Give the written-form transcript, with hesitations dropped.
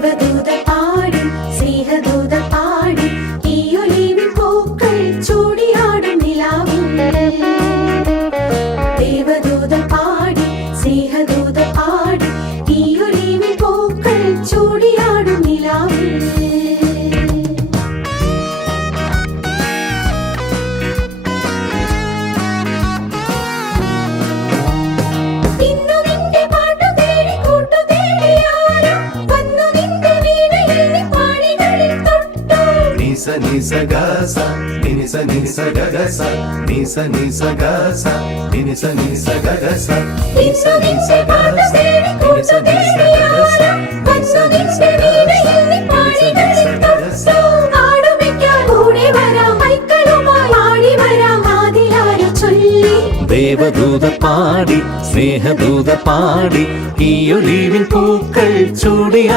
ദേവദൂത പാടി സ്നേഹദൂത പാടി ഈ ഒലിവിൻ പൂക്കൾ ചൂടിയാടും നിലാവിൽ ദേവദൂത പാടി സ്നേഹദൂത പാടി ഈ ഒലിവിൻ പൂക്കൾ ചൂടിയാടും നിലാവിൽ Nisa gasa, nisa nisa gagasa, nisa nisa gasa, nisa nisa gagasa, nisa nisa gasa, nisa nisa gagasa, nisa nisa gasa, nisa nisa gagasa. ദേവദൂത പാടി സ്നേഹദൂത പാടി ഈ ഒലിവിൻ പൂക്കൾ ചൂടിയ